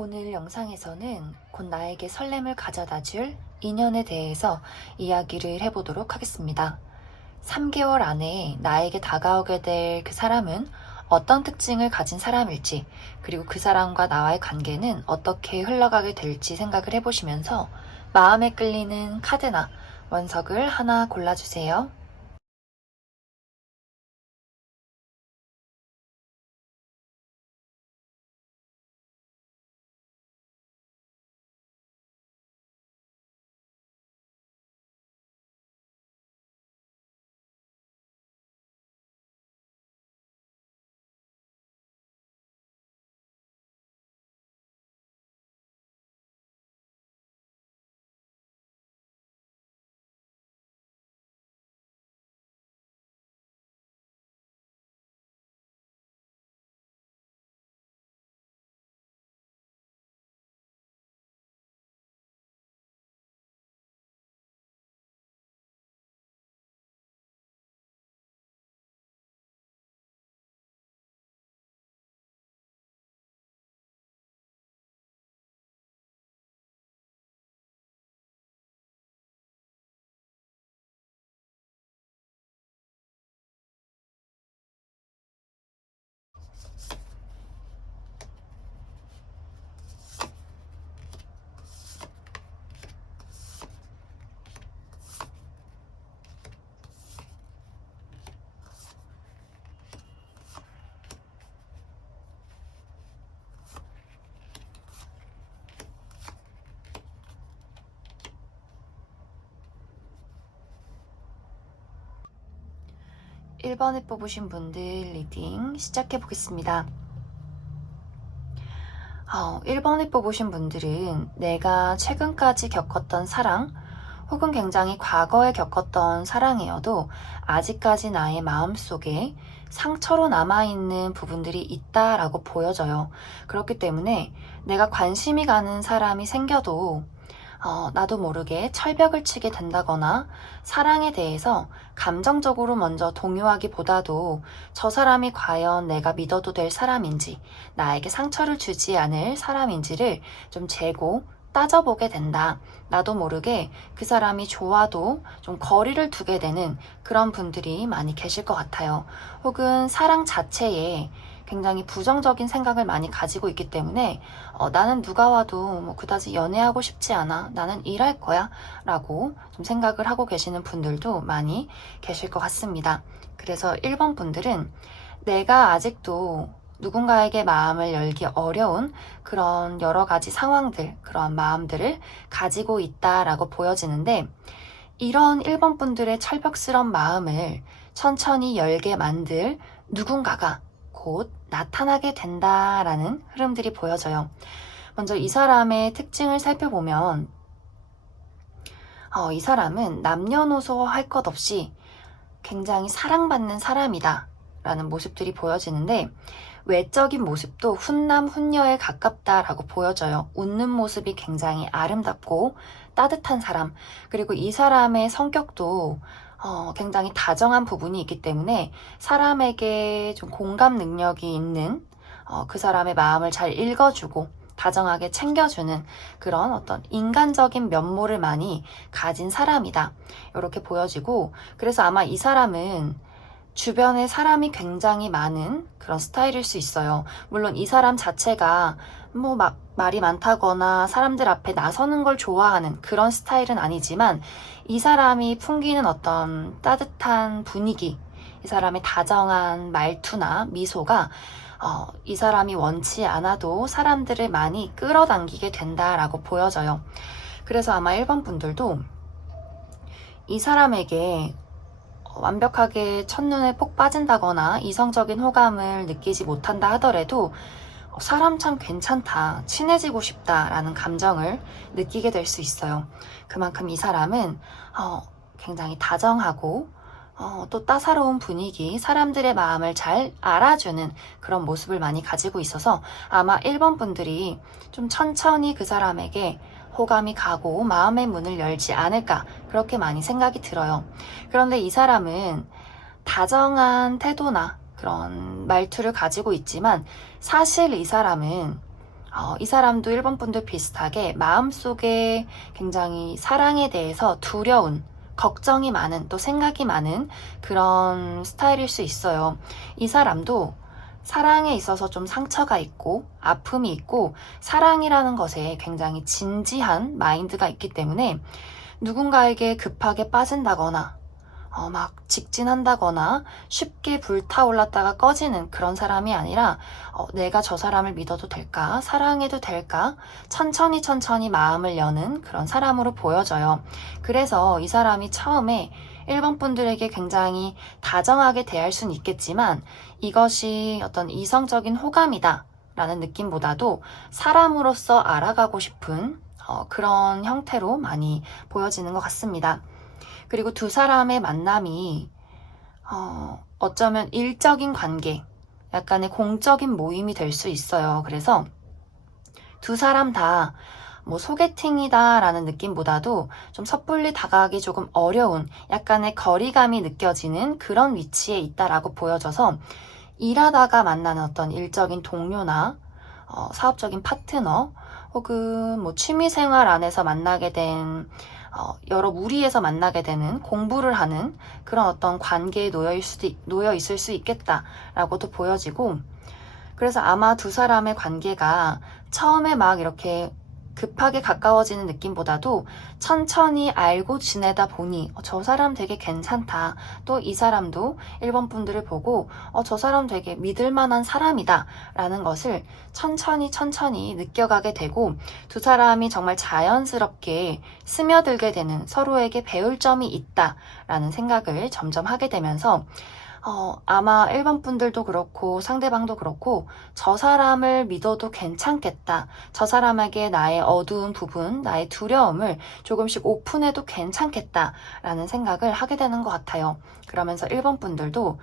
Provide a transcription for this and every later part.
오늘 영상에서는 곧 나에게 설렘을 가져다 줄 인연에 대해서 이야기를 해보도록 하겠습니다. 3개월 안에 나에게 다가오게 될 그 사람은 어떤 특징을 가진 사람일지, 그리고 그 사람과 나와의 관계는 어떻게 흘러가게 될지 생각을 해보시면서 마음에 끌리는 카드나 원석을 하나 골라주세요. (1번에) 뽑으신 분들 리딩 시작해 보겠습니다. 1번에 뽑으신 분들은 내가 최근까지 겪었던 사랑, 혹은 굉장히 과거에 겪었던 사랑이어도 아직까지 나의 마음속에 상처로 남아있는 부분들이 있다라고 보여져요. 그렇기 때문에 내가 관심이 가는 사람이 생겨도 나도 모르게 철벽을 치게 된다거나 사랑에 대해서 감정적으로 먼저 동요하기보다도 저 사람이 과연 내가 믿어도 될 사람인지, 나에게 상처를 주지 않을 사람인지를 좀 재고 따져보게 된다. 나도 모르게 그 사람이 좋아도 좀 거리를 두게 되는 그런 분들이 많이 계실 것 같아요. 혹은 사랑 자체에 굉장히 부정적인 생각을 많이 가지고 있기 때문에 나는 누가 와도 뭐 그다지 연애하고 싶지 않아, 나는 일할 거야 라고 좀 생각을 하고 계시는 분들도 많이 계실 것 같습니다. 그래서 1번 분들은 내가 아직도 누군가에게 마음을 열기 어려운 그런 여러 가지 상황들, 그런 마음들을 가지고 있다라고 보여지는데, 이런 1번 분들의 철벽스러운 마음을 천천히 열게 만들 누군가가 곧 나타나게 된다라는 흐름들이 보여져요. 먼저 이 사람의 특징을 살펴보면 이 사람은 남녀노소 할 것 없이 굉장히 사랑받는 사람이다 라는 모습들이 보여지는데, 외적인 모습도 훈남 훈녀에 가깝다라고 보여져요. 웃는 모습이 굉장히 아름답고 따뜻한 사람, 그리고 이 사람의 성격도 굉장히 다정한 부분이 있기 때문에 사람에게 좀 공감 능력이 있는, 그 사람의 마음을 잘 읽어주고 다정하게 챙겨주는 그런 어떤 인간적인 면모를 많이 가진 사람이다, 이렇게 보여지고, 그래서 아마 이 사람은 주변에 사람이 굉장히 많은 그런 스타일일 수 있어요. 물론 이 사람 자체가 뭐 막 말이 많다거나 사람들 앞에 나서는 걸 좋아하는 그런 스타일은 아니지만, 이 사람이 풍기는 어떤 따뜻한 분위기, 이 사람의 다정한 말투나 미소가 이 사람이 원치 않아도 사람들을 많이 끌어당기게 된다라고 보여져요. 그래서 아마 1번 분들도 이 사람에게 완벽하게 첫눈에 폭 빠진다거나 이성적인 호감을 느끼지 못한다 하더라도 사람 참 괜찮다, 친해지고 싶다라는 감정을 느끼게 될 수 있어요. 그만큼 이 사람은 굉장히 다정하고 또 따사로운 분위기, 사람들의 마음을 잘 알아주는 그런 모습을 많이 가지고 있어서 아마 1번 분들이 좀 천천히 그 사람에게 호감이 가고 마음의 문을 열지 않을까, 그렇게 많이 생각이 들어요. 그런데 이 사람은 다정한 태도나 그런 말투를 가지고 있지만, 사실 이 사람은 이 사람도 1번 분들 비슷하게 마음속에 굉장히 사랑에 대해서 두려운, 걱정이 많은, 또 생각이 많은 그런 스타일일 수 있어요. 이 사람도 사랑에 있어서 좀 상처가 있고 아픔이 있고 사랑이라는 것에 굉장히 진지한 마인드가 있기 때문에 누군가에게 급하게 빠진다거나 막 직진한다거나 쉽게 불타올랐다가 꺼지는 그런 사람이 아니라 내가 저 사람을 믿어도 될까? 사랑해도 될까? 천천히 마음을 여는 그런 사람으로 보여져요. 그래서 이 사람이 처음에 1번 분들에게 굉장히 다정하게 대할 수는 있겠지만 이것이 어떤 이성적인 호감이다 라는 느낌보다도 사람으로서 알아가고 싶은 그런 형태로 많이 보여지는 것 같습니다. 그리고 두 사람의 만남이 어쩌면 일적인 관계, 약간의 공적인 모임이 될 수 있어요. 그래서 두 사람 다 뭐 소개팅이다 라는 느낌보다도 좀 섣불리 다가가기 조금 어려운 약간의 거리감이 느껴지는 그런 위치에 있다라고 보여져서 일하다가 만나는 어떤 일적인 동료나 사업적인 파트너 혹은 뭐 취미생활 안에서 만나게 된 여러 무리에서 만나게 되는 공부를 하는 그런 어떤 관계에 놓여 있을 수 있겠다라고도 보여지고 그래서 아마 두 사람의 관계가 처음에 막 이렇게 급하게 가까워지는 느낌보다도 천천히 알고 지내다 보니 저 사람 되게 괜찮다. 또 이 사람도 1번 분들을 보고 저 사람 되게 믿을 만한 사람이다 라는 것을 천천히 느껴가게 되고 두 사람이 정말 자연스럽게 스며들게 되는 서로에게 배울 점이 있다 라는 생각을 점점 하게 되면서 아마 1번 분들도 그렇고 상대방도 그렇고 저 사람을 믿어도 괜찮겠다. 저 사람에게 나의 어두운 부분, 나의 두려움을 조금씩 오픈해도 괜찮겠다. 라는 생각을 하게 되는 것 같아요. 그러면서 1번 분들도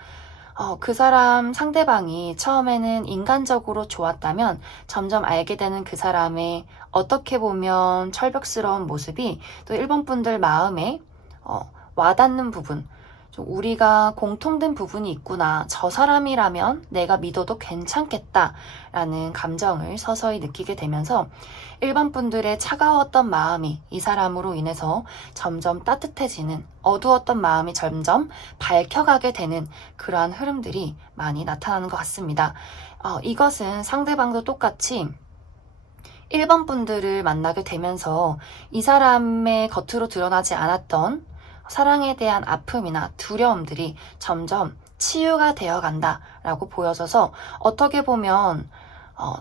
그 사람 상대방이 처음에는 인간적으로 좋았다면 점점 알게 되는 그 사람의 어떻게 보면 철벽스러운 모습이 또 1번 분들 마음에 와닿는 부분, 우리가 공통된 부분이 있구나. 저 사람이라면 내가 믿어도 괜찮겠다라는 감정을 서서히 느끼게 되면서 1번 분들의 차가웠던 마음이 이 사람으로 인해서 점점 따뜻해지는 어두웠던 마음이 점점 밝혀가게 되는 그러한 흐름들이 많이 나타나는 것 같습니다. 이것은 상대방도 똑같이 1번 분들을 만나게 되면서 이 사람의 겉으로 드러나지 않았던 사랑에 대한 아픔이나 두려움들이 점점 치유가 되어 간다라고 보여져서 어떻게 보면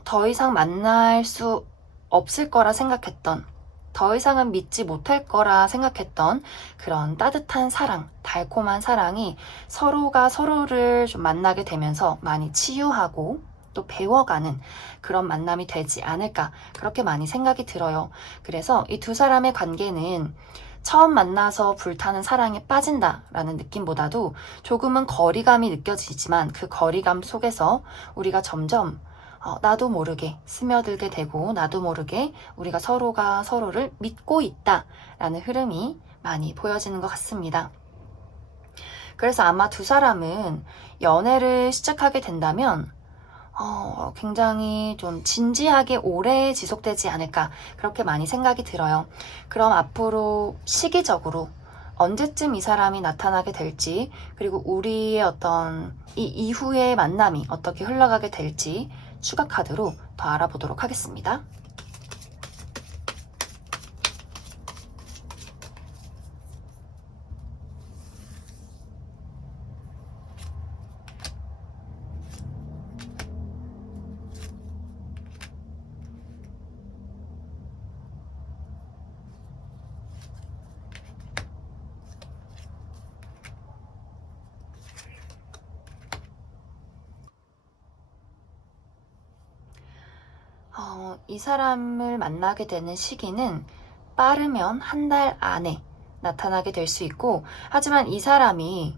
더 이상 만날 수 없을 거라 생각했던 더 이상은 믿지 못할 거라 생각했던 그런 따뜻한 사랑, 달콤한 사랑이 서로가 서로를 좀 만나게 되면서 많이 치유하고 또 배워가는 그런 만남이 되지 않을까 그렇게 많이 생각이 들어요. 그래서 이 두 사람의 관계는 처음 만나서 불타는 사랑에 빠진다라는 느낌보다도 조금은 거리감이 느껴지지만 그 거리감 속에서 우리가 점점 나도 모르게 스며들게 되고 나도 모르게 우리가 서로가 서로를 믿고 있다라는 흐름이 많이 보여지는 것 같습니다. 그래서 아마 두 사람은 연애를 시작하게 된다면 굉장히 좀 진지하게 오래 지속되지 않을까 그렇게 많이 생각이 들어요. 그럼 앞으로 시기적으로 언제쯤 이 사람이 나타나게 될지 그리고 우리의 어떤 이 이후의 만남이 어떻게 흘러가게 될지 추가 카드로 더 알아보도록 하겠습니다. 이 사람을 만나게 되는 시기는 빠르면 한 달 안에 나타나게 될 수 있고 하지만 이 사람이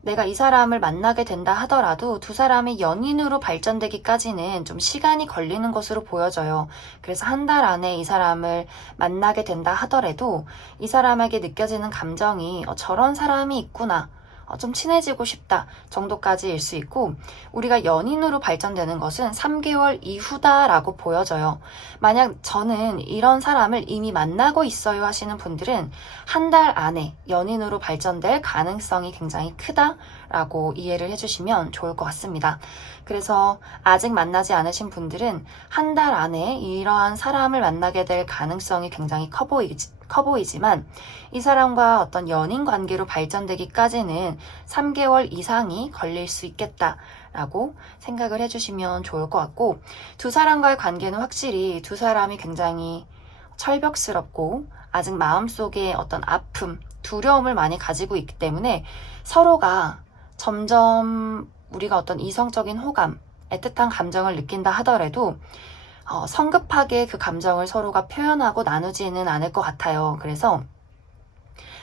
내가 이 사람을 만나게 된다 하더라도 두 사람이 연인으로 발전되기까지는 좀 시간이 걸리는 것으로 보여져요. 그래서 한 달 안에 이 사람을 만나게 된다 하더라도 이 사람에게 느껴지는 감정이 저런 사람이 있구나. 좀 친해지고 싶다 정도까지일 수 있고, 우리가 연인으로 발전되는 것은 3개월 이후다라고 보여져요. 만약 저는 이런 사람을 이미 만나고 있어요 하시는 분들은 한 달 안에 연인으로 발전될 가능성이 굉장히 크다라고 이해를 해주시면 좋을 것 같습니다. 그래서 아직 만나지 않으신 분들은 한 달 안에 이러한 사람을 만나게 될 가능성이 굉장히 커 보이지만, 이 사람과 어떤 연인 관계로 발전되기까지는 3개월 이상이 걸릴 수 있겠다라고 생각을 해주시면 좋을 것 같고, 두 사람과의 관계는 확실히 두 사람이 굉장히 철벽스럽고 아직 마음속에 어떤 아픔, 두려움을 많이 가지고 있기 때문에 서로가 점점 우리가 어떤 이성적인 호감, 애틋한 감정을 느낀다 하더라도 성급하게 그 감정을 서로가 표현하고 나누지는 않을 것 같아요. 그래서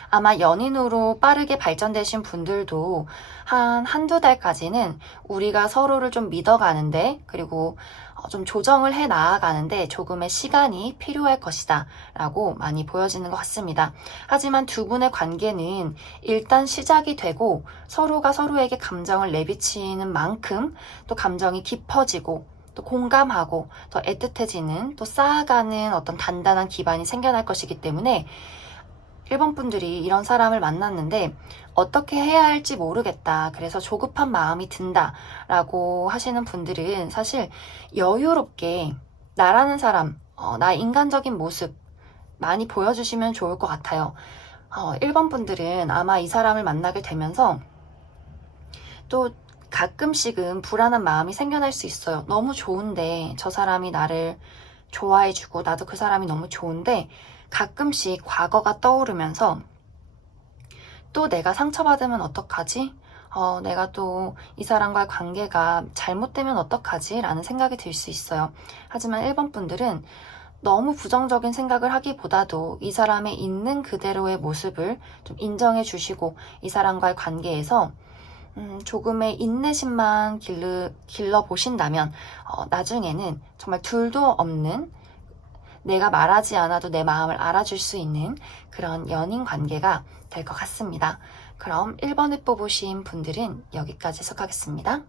아마 연인으로 빠르게 발전되신 분들도 한두 달까지는 우리가 서로를 좀 믿어가는데, 그리고 좀 조정을 해 나아가는데 조금의 시간이 필요할 것이다 라고 많이 보여지는 것 같습니다. 하지만 두 분의 관계는 일단 시작이 되고 서로가 서로에게 감정을 내비치는 만큼 또 감정이 깊어지고 또 공감하고 더 애틋해지는, 또 쌓아가는 어떤 단단한 기반이 생겨날 것이기 때문에, 일본 분들이 이런 사람을 만났는데 어떻게 해야 할지 모르겠다, 그래서 조급한 마음이 든다 라고 하시는 분들은 사실 여유롭게 나라는 사람, 나 인간적인 모습 많이 보여주시면 좋을 것 같아요. 일본 분들은 아마 이 사람을 만나게 되면서 또 가끔씩은 불안한 마음이 생겨날 수 있어요. 너무 좋은데, 저 사람이 나를 좋아해주고 나도 그 사람이 너무 좋은데 가끔씩 과거가 떠오르면서 또 내가 상처받으면 어떡하지? 내가 또 이 사람과의 관계가 잘못되면 어떡하지? 라는 생각이 들 수 있어요. 하지만 일본 분들은 너무 부정적인 생각을 하기보다도 이 사람의 있는 그대로의 모습을 좀 인정해 주시고, 이 사람과의 관계에서 조금의 인내심만 길러 보신다면 나중에는 정말 둘도 없는, 내가 말하지 않아도 내 마음을 알아줄 수 있는 그런 연인 관계가 될 것 같습니다. 그럼 1번을 뽑으신 분들은 여기까지 해석하겠습니다.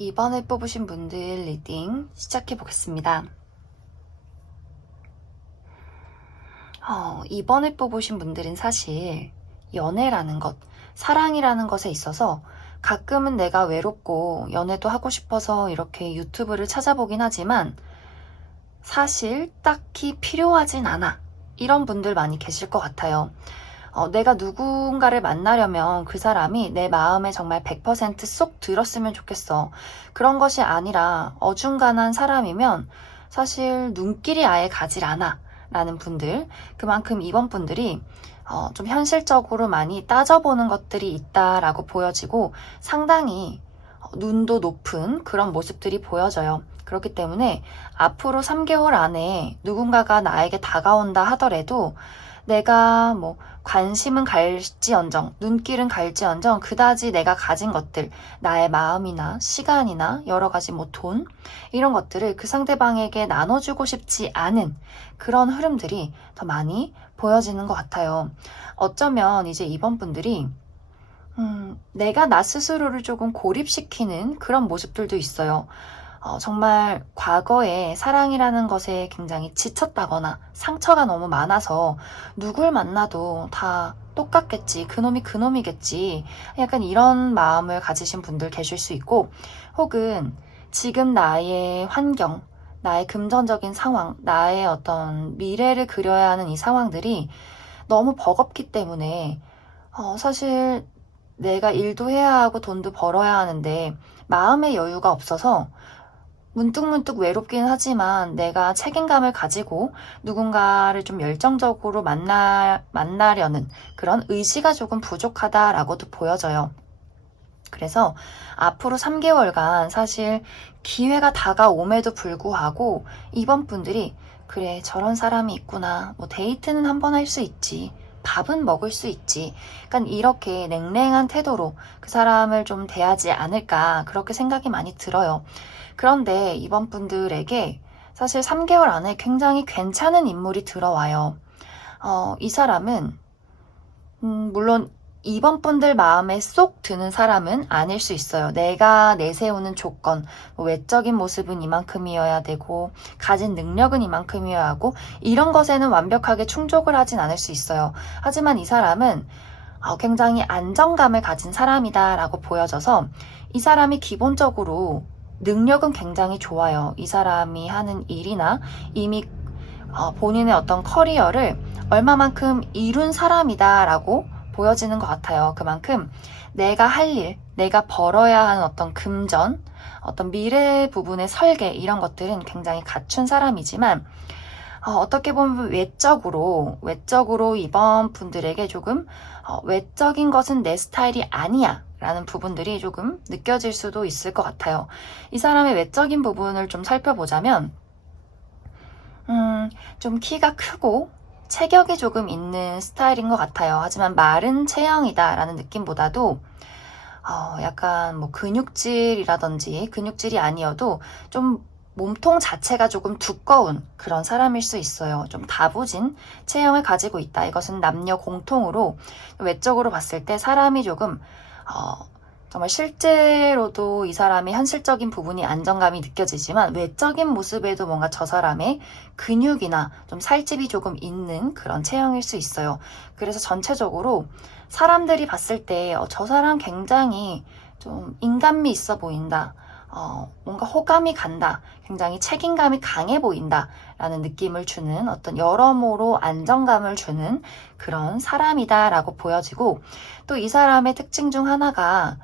2번을 뽑으신 분들 리딩 시작해 보겠습니다. 2번을 뽑으신 분들은 사실 연애라는 것, 사랑이라는 것에 있어서 가끔은 내가 외롭고 연애도 하고 싶어서 이렇게 유튜브를 찾아보긴 하지만 사실 딱히 필요하진 않아, 이런 분들 많이 계실 것 같아요. 내가 누군가를 만나려면 그 사람이 내 마음에 정말 100%쏙 들었으면 좋겠어. 그런 것이 아니라 어중간한 사람이면 사실 눈길이 아예 가질 않아 라는 분들, 그만큼 이번 분들이 좀 현실적으로 많이 따져보는 것들이 있다라고 보여지고 상당히 눈도 높은 그런 모습들이 보여져요. 그렇기 때문에 앞으로 3개월 안에 누군가가 나에게 다가온다 하더라도 내가 관심은 갈지언정, 눈길은 갈지언정 그다지 내가 가진 것들, 나의 마음이나 시간이나 여러 가지 돈, 이런 것들을 그 상대방에게 나눠주고 싶지 않은 그런 흐름들이 더 많이 보여지는 것 같아요. 어쩌면 이제 이번 분들이 내가 나 스스로를 조금 고립시키는 그런 모습들도 있어요. 정말 과거에 사랑이라는 것에 굉장히 지쳤다거나 상처가 너무 많아서 누굴 만나도 다 똑같겠지, 그놈이 그놈이겠지, 약간 이런 마음을 가지신 분들 계실 수 있고, 혹은 지금 나의 환경, 나의 금전적인 상황, 나의 어떤 미래를 그려야 하는 이 상황들이 너무 버겁기 때문에 사실 내가 일도 해야 하고 돈도 벌어야 하는데 마음의 여유가 없어서 문득문득 외롭긴 하지만 내가 책임감을 가지고 누군가를 좀 열정적으로 만나려는 그런 의지가 조금 부족하다라고도 보여져요. 그래서 앞으로 3개월간 사실 기회가 다가옴에도 불구하고 이번 분들이 그래, 저런 사람이 있구나. 뭐 데이트는 한번 할 수 있지. 밥은 먹을 수 있지. 그러니까 이렇게 냉랭한 태도로 그 사람을 좀 대하지 않을까 그렇게 생각이 많이 들어요. 그런데 이번 분들에게 사실 3개월 안에 굉장히 괜찮은 인물이 들어와요. 이 사람은 물론 이번 분들 마음에 쏙 드는 사람은 아닐 수 있어요. 내가 내세우는 조건, 뭐 외적인 모습은 이만큼이어야 되고 가진 능력은 이만큼이어야 하고 이런 것에는 완벽하게 충족을 하진 않을 수 있어요. 하지만 이 사람은 굉장히 안정감을 가진 사람이다라고 보여져서 이 사람이 기본적으로 능력은 굉장히 좋아요. 이 사람이 하는 일이나 이미 본인의 어떤 커리어를 얼마만큼 이룬 사람이다라고 보여지는 것 같아요. 그만큼 내가 할 일, 내가 벌어야 하는 어떤 금전, 어떤 미래 부분의 설계 이런 것들은 굉장히 갖춘 사람이지만 어떻게 보면 외적으로 이번 분들에게 조금 외적인 것은 내 스타일이 아니야 라는 부분들이 조금 느껴질 수도 있을 것 같아요. 이 사람의 외적인 부분을 좀 살펴보자면 좀 키가 크고 체격이 조금 있는 스타일인 것 같아요. 하지만 마른 체형이다 라는 느낌보다도 약간 뭐 근육질이라든지 근육질이 아니어도 좀 몸통 자체가 조금 두꺼운 그런 사람일 수 있어요. 좀 다부진 체형을 가지고 있다. 이것은 남녀 공통으로 외적으로 봤을 때 사람이 조금 정말 실제로도 이 사람의 현실적인 부분이 안정감이 느껴지지만 외적인 모습에도 뭔가 저 사람의 근육이나 좀 살집이 조금 있는 그런 체형일 수 있어요. 그래서 전체적으로 사람들이 봤을 때 저 사람 굉장히 좀 인간미 있어 보인다. 뭔가 호감이 간다. 굉장히 책임감이 강해 보인다. 라는 느낌을 주는 어떤 여러모로 안정감을 주는 그런 사람이다 라고 보여지고 또 이 사람의 특징 중 하나가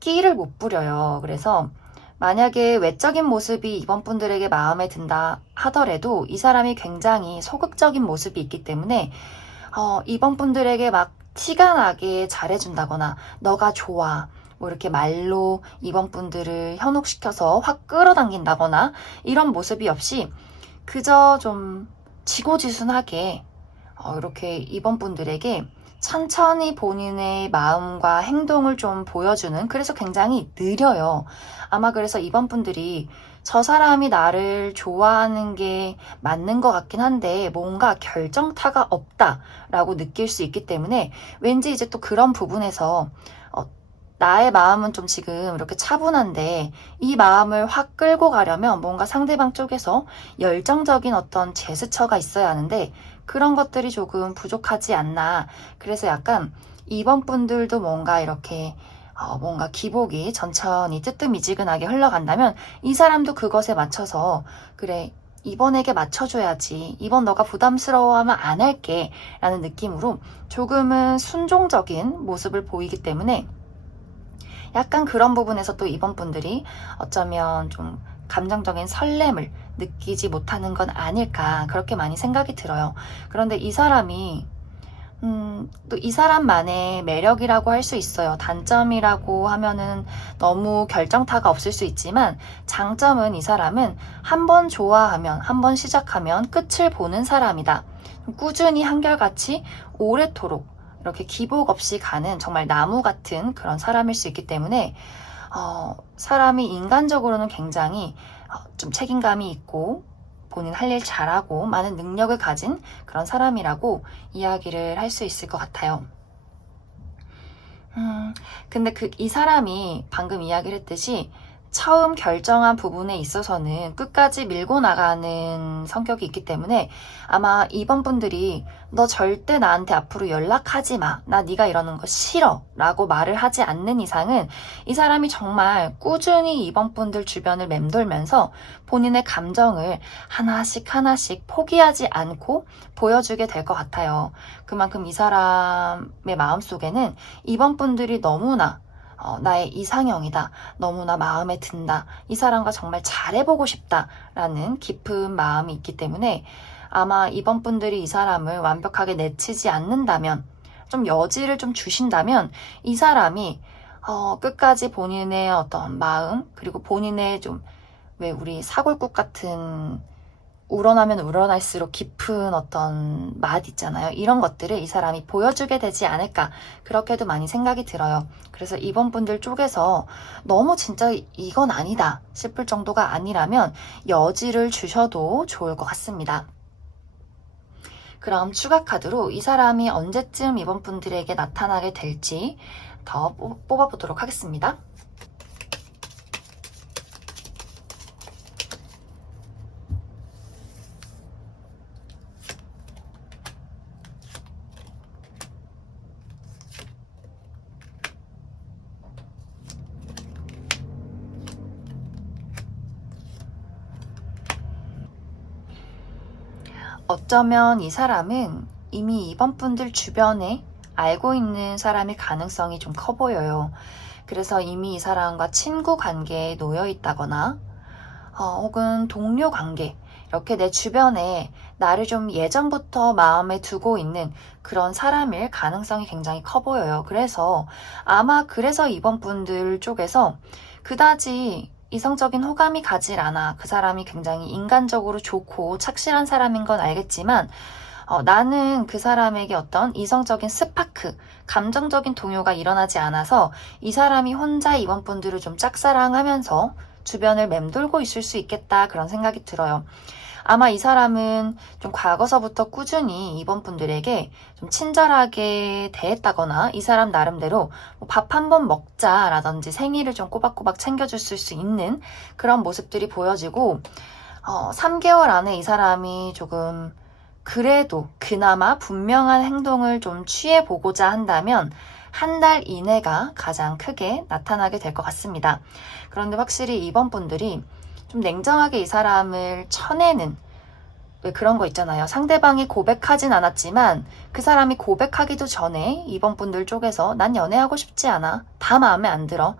끼를 못 부려요. 그래서 만약에 외적인 모습이 이번 분들에게 마음에 든다 하더라도 이 사람이 굉장히 소극적인 모습이 있기 때문에 이번 분들에게 막 티가 나게 잘해준다거나 너가 좋아 뭐 이렇게 말로 이번 분들을 현혹시켜서 확 끌어당긴다거나 이런 모습이 없이 그저 좀 지고지순하게 이렇게 이번 분들에게 천천히 본인의 마음과 행동을 좀 보여주는 그래서 굉장히 느려요. 아마 그래서 이번 분들이 저 사람이 나를 좋아하는 게 맞는 것 같긴 한데 뭔가 결정타가 없다라고 느낄 수 있기 때문에 왠지 이제 또 그런 부분에서 나의 마음은 좀 지금 이렇게 차분한데 이 마음을 확 끌고 가려면 뭔가 상대방 쪽에서 열정적인 어떤 제스처가 있어야 하는데 그런 것들이 조금 부족하지 않나. 그래서 약간 이번 분들도 뭔가 이렇게 뭔가 기복이 천천히 뜨뜻미지근하게 흘러간다면 이 사람도 그것에 맞춰서 그래 이번에게 맞춰줘야지. 이번 너가 부담스러워하면 안 할게 라는 느낌으로 조금은 순종적인 모습을 보이기 때문에 약간 그런 부분에서 또 이번 분들이 어쩌면 좀 감정적인 설렘을 느끼지 못하는 건 아닐까 그렇게 많이 생각이 들어요. 그런데 이 사람이 또 이 사람만의 매력이라고 할 수 있어요. 단점이라고 하면은 너무 결정타가 없을 수 있지만 장점은 이 사람은 한 번 좋아하면 한 번 시작하면 끝을 보는 사람이다. 꾸준히 한결같이 오래도록 이렇게 기복 없이 가는 정말 나무 같은 그런 사람일 수 있기 때문에 사람이 인간적으로는 굉장히 좀 책임감이 있고 본인 할 일 잘하고 많은 능력을 가진 그런 사람이라고 이야기를 할 수 있을 것 같아요. 근데 이 사람이 방금 이야기를 했듯이 처음 결정한 부분에 있어서는 끝까지 밀고 나가는 성격이 있기 때문에 아마 이번 분들이 너 절대 나한테 앞으로 연락하지 마. 나 네가 이러는 거 싫어. 라고 말을 하지 않는 이상은 이 사람이 정말 꾸준히 이번 분들 주변을 맴돌면서 본인의 감정을 하나씩 포기하지 않고 보여주게 될 것 같아요. 그만큼 이 사람의 마음속에는 이번 분들이 너무나 나의 이상형이다. 너무나 마음에 든다. 이 사람과 정말 잘해보고 싶다. 라는 깊은 마음이 있기 때문에 아마 이번 분들이 이 사람을 완벽하게 내치지 않는다면 좀 여지를 좀 주신다면 이 사람이 끝까지 본인의 어떤 마음, 그리고 본인의 좀, 왜 우리 사골국 같은 우러나면 우러날수록 깊은 어떤 맛 있잖아요. 이런 것들을 이 사람이 보여주게 되지 않을까. 그렇게도 많이 생각이 들어요. 그래서 이번 분들 쪽에서 너무 진짜 이건 아니다 싶을 정도가 아니라면 여지를 주셔도 좋을 것 같습니다. 그럼 추가 카드로 이 사람이 언제쯤 이번 분들에게 나타나게 될지 더 뽑아보도록 하겠습니다. 어쩌면 이 사람은 이미 이번 분들 주변에 알고 있는 사람일 가능성이 좀 커 보여요. 그래서 이미 이 사람과 친구 관계에 놓여 있다거나 혹은 동료 관계, 이렇게 내 주변에 나를 좀 예전부터 마음에 두고 있는 그런 사람일 가능성이 굉장히 커 보여요. 그래서 아마 그래서 이번 분들 쪽에서 그다지 이성적인 호감이 가질 않아. 그 사람이 굉장히 인간적으로 좋고 착실한 사람인 건 알겠지만 나는 그 사람에게 어떤 이성적인 스파크, 감정적인 동요가 일어나지 않아서 이 사람이 혼자 이번 분들을 좀 짝사랑하면서 주변을 맴돌고 있을 수 있겠다, 그런 생각이 들어요. 아마 이 사람은 좀 과거서부터 꾸준히 이번 분들에게 좀 친절하게 대했다거나 이 사람 나름대로 밥 한 번 먹자라든지 생일을 좀 꼬박꼬박 챙겨줬을 수 있는 그런 모습들이 보여지고 3개월 안에 이 사람이 조금 그래도 그나마 분명한 행동을 좀 취해보고자 한다면 한 달 이내가 가장 크게 나타나게 될 것 같습니다. 그런데 확실히 이번 분들이 좀 냉정하게 이 사람을 쳐내는, 왜 그런 거 있잖아요. 상대방이 고백하진 않았지만 그 사람이 고백하기도 전에 이번 분들 쪽에서 난 연애하고 싶지 않아. 다 마음에 안 들어.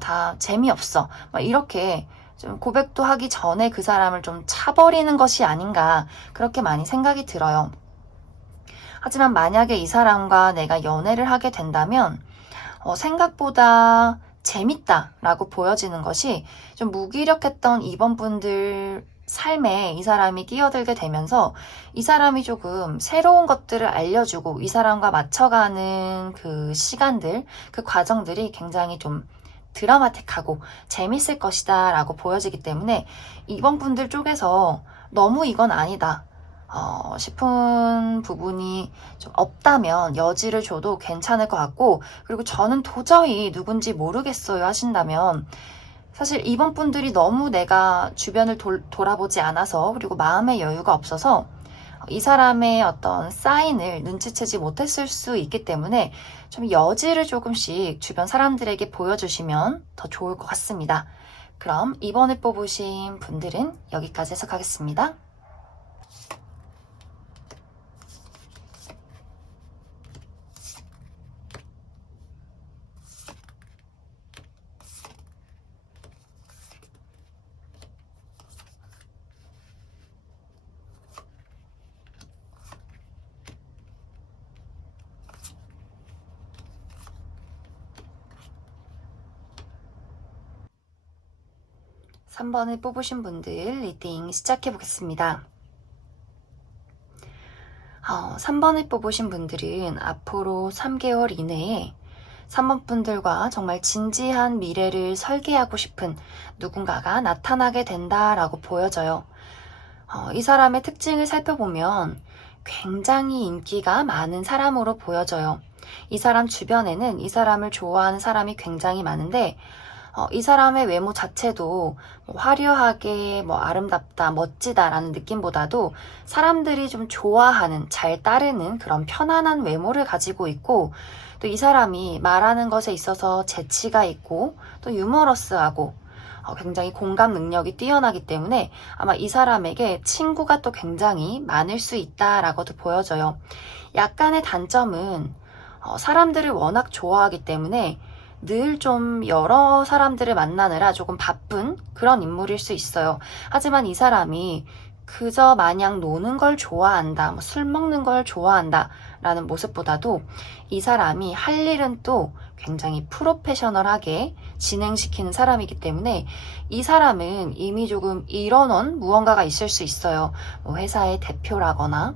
다 재미없어. 막 이렇게 좀 고백도 하기 전에 그 사람을 좀 차버리는 것이 아닌가, 그렇게 많이 생각이 들어요. 하지만 만약에 이 사람과 내가 연애를 하게 된다면 생각보다 재밌다라고 보여지는 것이, 좀 무기력했던 이번 분들 삶에 이 사람이 끼어들게 되면서 이 사람이 조금 새로운 것들을 알려주고 이 사람과 맞춰가는 그 시간들, 그 과정들이 굉장히 좀 드라마틱하고 재밌을 것이다 라고 보여지기 때문에 이번 분들 쪽에서 너무 이건 아니다 싶은 부분이 좀 없다면 여지를 줘도 괜찮을 것 같고, 그리고 저는 도저히 누군지 모르겠어요 하신다면 사실 이번 분들이 너무 내가 주변을 돌아보지 않아서, 그리고 마음의 여유가 없어서 이 사람의 어떤 사인을 눈치채지 못했을 수 있기 때문에 좀 여지를 조금씩 주변 사람들에게 보여주시면 더 좋을 것 같습니다. 그럼 이번에 뽑으신 분들은 여기까지 해석하겠습니다. 3번을 뽑으신 분들 리딩 시작해 보겠습니다. 3번을 뽑으신 분들은 앞으로 3개월 이내에 3번 분들과 정말 진지한 미래를 설계하고 싶은 누군가가 나타나게 된다라고 보여져요. 이 사람의 특징을 살펴보면 굉장히 인기가 많은 사람으로 보여져요. 이 사람 주변에는 이 사람을 좋아하는 사람이 굉장히 많은데 이 사람의 외모 자체도 화려하게 아름답다, 멋지다라는 느낌보다도 사람들이 좀 좋아하는, 잘 따르는 그런 편안한 외모를 가지고 있고, 또 이 사람이 말하는 것에 있어서 재치가 있고 또 유머러스하고 굉장히 공감 능력이 뛰어나기 때문에 아마 이 사람에게 친구가 또 굉장히 많을 수 있다라고도 보여져요. 약간의 단점은 사람들을 워낙 좋아하기 때문에 늘 좀 여러 사람들을 만나느라 조금 바쁜 그런 인물일 수 있어요. 하지만 이 사람이 그저 마냥 노는 걸 좋아한다, 술 먹는 걸 좋아한다 라는 모습보다도 이 사람이 할 일은 또 굉장히 프로페셔널하게 진행시키는 사람이기 때문에 이 사람은 이미 조금 일어난 무언가가 있을 수 있어요. 회사의 대표라거나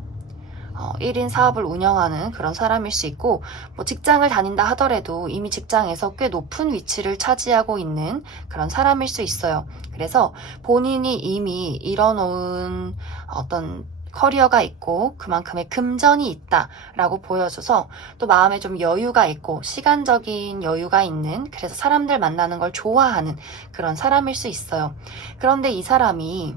1인 사업을 운영하는 그런 사람일 수 있고, 직장을 다닌다 하더라도 이미 직장에서 꽤 높은 위치를 차지하고 있는 그런 사람일 수 있어요. 그래서 본인이 이미 이뤄놓은 어떤 커리어가 있고 그만큼의 금전이 있다라고 보여줘서 또 마음에 좀 여유가 있고 시간적인 여유가 있는, 그래서 사람들 만나는 걸 좋아하는 그런 사람일 수 있어요. 그런데 이 사람이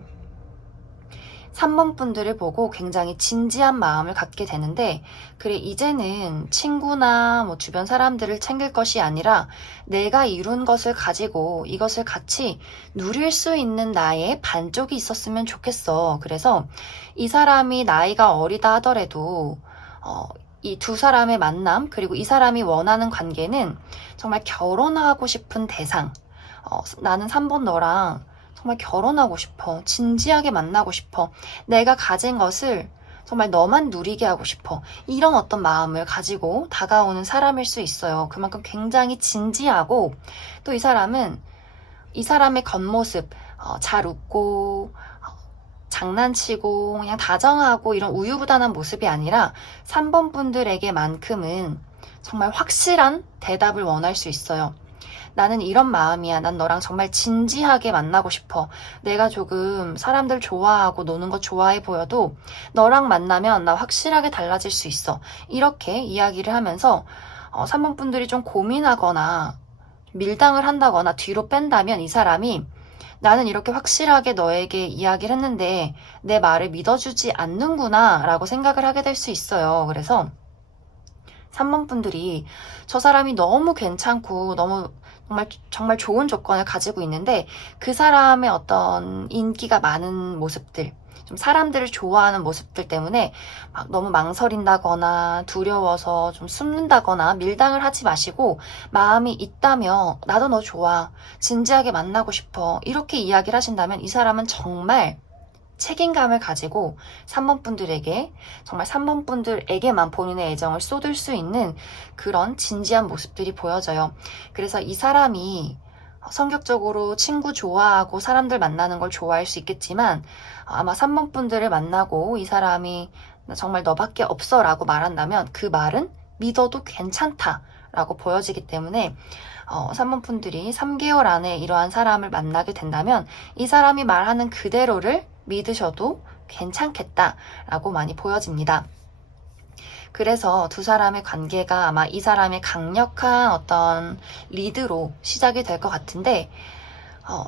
3번 분들을 보고 굉장히 진지한 마음을 갖게 되는데, 그래 이제는 친구나 주변 사람들을 챙길 것이 아니라 내가 이룬 것을 가지고 이것을 같이 누릴 수 있는 나의 반쪽이 있었으면 좋겠어. 그래서 이 사람이 나이가 어리다 하더라도 이 두 사람의 만남, 그리고 이 사람이 원하는 관계는 정말 결혼하고 싶은 대상, 나는 3번 너랑 정말 결혼하고 싶어. 진지하게 만나고 싶어. 내가 가진 것을 정말 너만 누리게 하고 싶어. 이런 어떤 마음을 가지고 다가오는 사람일 수 있어요. 그만큼 굉장히 진지하고, 또 이 사람은 이 사람의 겉모습, 잘 웃고 장난치고 그냥 다정하고 이런 우유부단한 모습이 아니라 3번 분들에게만큼은 정말 확실한 대답을 원할 수 있어요. 나는 이런 마음이야. 난 너랑 정말 진지하게 만나고 싶어. 내가 조금 사람들 좋아하고 노는 거 좋아해 보여도 너랑 만나면 나 확실하게 달라질 수 있어. 이렇게 이야기를 하면서 3번 분들이 좀 고민하거나 밀당을 한다거나 뒤로 뺀다면 이 사람이 나는 이렇게 확실하게 너에게 이야기를 했는데 내 말을 믿어주지 않는구나 라고 생각을 하게 될 수 있어요. 그래서 3번 분들이 저 사람이 너무 괜찮고 너무 정말 좋은 조건을 가지고 있는데 그 사람의 어떤 인기가 많은 모습들, 좀 사람들을 좋아하는 모습들 때문에 너무 망설인다거나 두려워서 좀 숨는다거나 밀당을 하지 마시고, 마음이 있다며 나도 너 좋아, 진지하게 만나고 싶어, 이렇게 이야기를 하신다면 이 사람은 정말 책임감을 가지고 3번 분들에게, 정말 3번 분들에게만 본인의 애정을 쏟을 수 있는 그런 진지한 모습들이 보여져요. 그래서 이 사람이 성격적으로 친구 좋아하고 사람들 만나는 걸 좋아할 수 있겠지만, 아마 3번 분들을 만나고 이 사람이 정말 너밖에 없어 라고 말한다면 그 말은 믿어도 괜찮다 라고 보여지기 때문에 3번 분들이 3개월 안에 이러한 사람을 만나게 된다면 이 사람이 말하는 그대로를 믿으셔도 괜찮겠다라고 많이 보여집니다. 그래서 두 사람의 관계가 아마 이 사람의 강력한 어떤 리드로 시작이 될 것 같은데,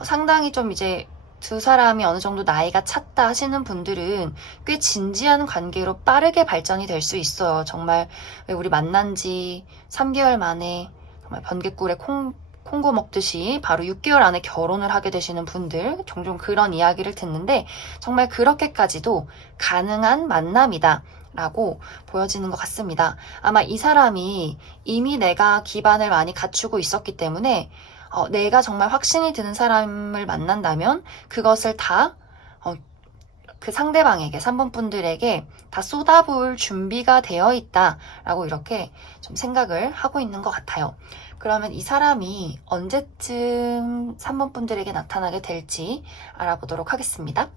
상당히 좀 이제 두 사람이 어느 정도 나이가 찼다 하시는 분들은 꽤 진지한 관계로 빠르게 발전이 될 수 있어요. 정말 왜 우리 만난 지 3개월 만에 정말 번개꿀에 콩고 먹듯이 바로 6개월 안에 결혼을 하게 되시는 분들, 종종 그런 이야기를 듣는데 정말 그렇게까지도 가능한 만남이다 라고 보여지는 것 같습니다. 아마 이 사람이 이미 내가 기반을 많이 갖추고 있었기 때문에 내가 정말 확신이 드는 사람을 만난다면 그것을 다 그 상대방에게, 3번 분들에게 다 쏟아부을 준비가 되어 있다라고 이렇게 좀 생각을 하고 있는 것 같아요. 그러면 이 사람이 언제쯤 3번 분들에게 나타나게 될지 알아보도록 하겠습니다.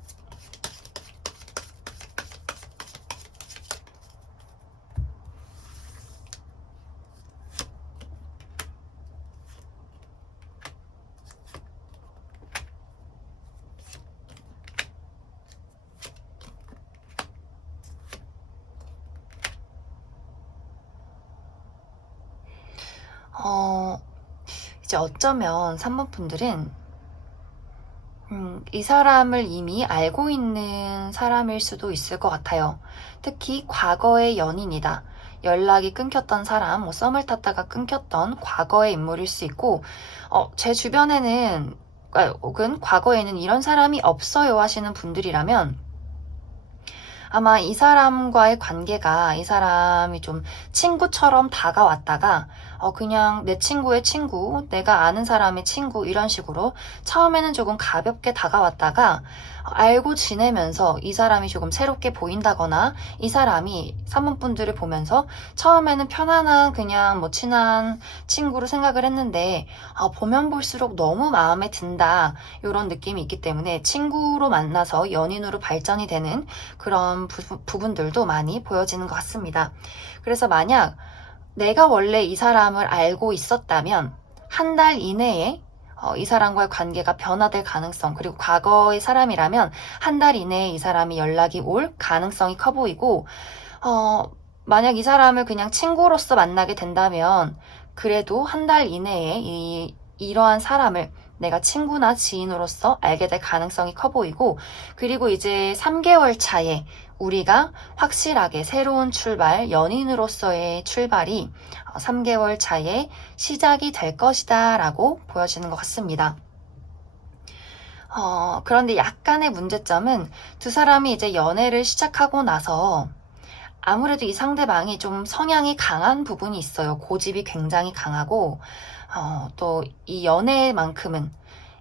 이제 어쩌면 3번 분들은 이 사람을 이미 알고 있는 사람일 수도 있을 것 같아요. 특히 과거의 연인이다, 연락이 끊겼던 사람, 썸을 탔다가 끊겼던 과거의 인물일 수 있고, 제 주변에는 혹은 과거에는 이런 사람이 없어요 하시는 분들이라면 아마 이 사람과의 관계가 이 사람이 좀 친구처럼 다가왔다가 그냥 내 친구의 친구, 내가 아는 사람의 친구 이런 식으로 처음에는 조금 가볍게 다가왔다가 알고 지내면서 이 사람이 조금 새롭게 보인다거나 이 사람이 산문분들을 보면서 처음에는 편안한 그냥 뭐 친한 친구로 생각을 했는데 보면 볼수록 너무 마음에 든다 이런 느낌이 있기 때문에 친구로 만나서 연인으로 발전이 되는 그런 부분들도 많이 보여지는 것 같습니다. 그래서 만약 내가 원래 이 사람을 알고 있었다면 한 달 이내에 이 사람과의 관계가 변화될 가능성, 그리고 과거의 사람이라면 한 달 이내에 이 사람이 연락이 올 가능성이 커 보이고, 만약 이 사람을 그냥 친구로서 만나게 된다면 그래도 한 달 이내에 이러한 사람을 내가 친구나 지인으로서 알게 될 가능성이 커 보이고, 그리고 이제 3개월 차에 우리가 확실하게 새로운 출발, 연인으로서의 출발이 3개월 차에 시작이 될 것이다 라고 보여지는 것 같습니다. 그런데 약간의 문제점은 두 사람이 이제 연애를 시작하고 나서 아무래도 이 상대방이 좀 성향이 강한 부분이 있어요. 고집이 굉장히 강하고, 또 이 연애만큼은,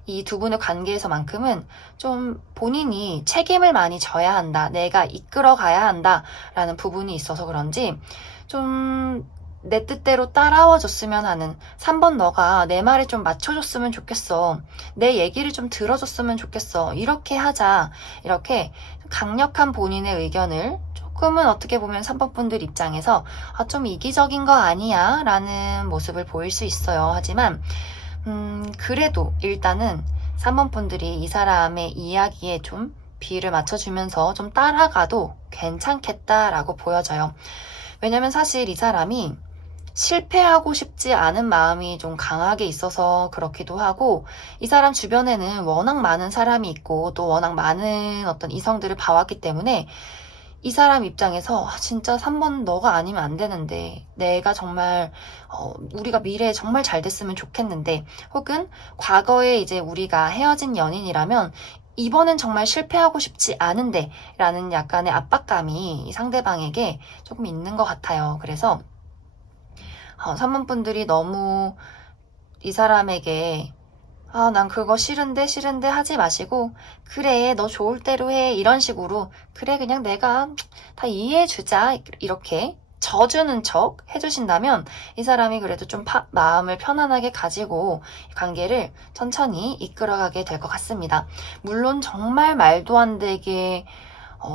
이 두 분의 관계에서만큼은 좀 본인이 책임을 많이 져야 한다, 내가 이끌어 가야 한다 라는 부분이 있어서 그런지 좀 내 뜻대로 따라와 줬으면 하는, 3번 너가 내 말에 좀 맞춰줬으면 좋겠어, 내 얘기를 좀 들어줬으면 좋겠어, 이렇게 하자, 이렇게 강력한 본인의 의견을 조금은 어떻게 보면 3번 분들 입장에서 좀 이기적인 거 아니야 라는 모습을 보일 수 있어요. 하지만 그래도 일단은 3번 분들이 이 사람의 이야기에 좀 비를 맞춰주면서 좀 따라가도 괜찮겠다라고 보여져요. 왜냐면 사실 이 사람이 실패하고 싶지 않은 마음이 좀 강하게 있어서 그렇기도 하고, 이 사람 주변에는 워낙 많은 사람이 있고 또 워낙 많은 어떤 이성들을 봐왔기 때문에 이 사람 입장에서 진짜 3번 너가 아니면 안 되는데, 내가 정말 우리가 미래에 정말 잘 됐으면 좋겠는데, 혹은 과거에 이제 우리가 헤어진 연인이라면 이번엔 정말 실패하고 싶지 않은데 라는 약간의 압박감이 이 상대방에게 조금 있는 것 같아요. 그래서 3번 분들이 너무 이 사람에게 난 그거 싫은데 하지 마시고, 그래 너 좋을 대로 해 이런 식으로, 그래 그냥 내가 다 이해해주자 이렇게 져주는 척 해주신다면 이 사람이 그래도 좀 마음을 편안하게 가지고 관계를 천천히 이끌어가게 될 것 같습니다. 물론 정말 말도 안 되게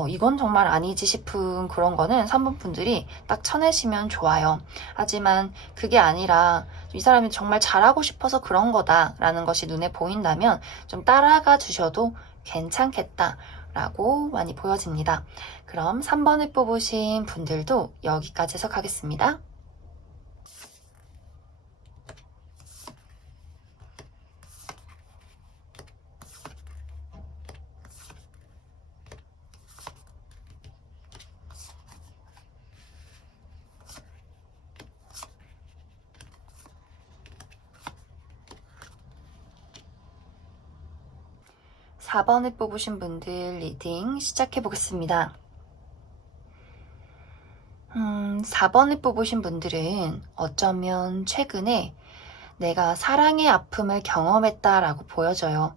이건 정말 아니지 싶은 그런 거는 3번 분들이 딱 쳐내시면 좋아요. 하지만 그게 아니라 이 사람이 정말 잘하고 싶어서 그런 거다라는 것이 눈에 보인다면 좀 따라가 주셔도 괜찮겠다라고 많이 보여집니다. 그럼 3번을 뽑으신 분들도 여기까지 해석하겠습니다. 4번을 뽑으신 분들 리딩 시작해 보겠습니다. 4번을 뽑으신 분들은 어쩌면 최근에 내가 사랑의 아픔을 경험했다라고 보여져요.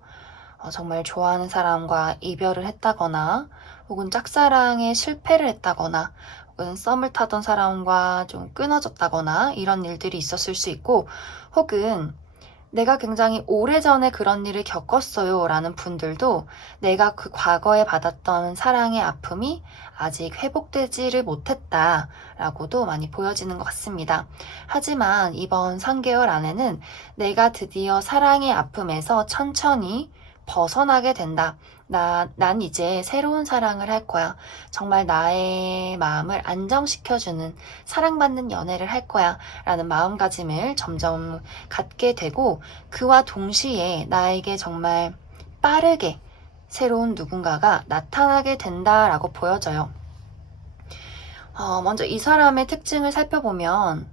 정말 좋아하는 사람과 이별을 했다거나, 혹은 짝사랑에 실패를 했다거나, 혹은 썸을 타던 사람과 좀 끊어졌다거나 이런 일들이 있었을 수 있고, 혹은 내가 굉장히 오래전에 그런 일을 겪었어요 라는 분들도 내가 그 과거에 받았던 사랑의 아픔이 아직 회복되지를 못했다 라고도 많이 보여지는 것 같습니다. 하지만 이번 3개월 안에는 내가 드디어 사랑의 아픔에서 천천히 벗어나게 된다. 난 이제 새로운 사랑을 할 거야. 정말 나의 마음을 안정시켜주는 사랑받는 연애를 할 거야. 라는 마음가짐을 점점 갖게 되고, 그와 동시에 나에게 정말 빠르게 새로운 누군가가 나타나게 된다라고 보여져요. 먼저 이 사람의 특징을 살펴보면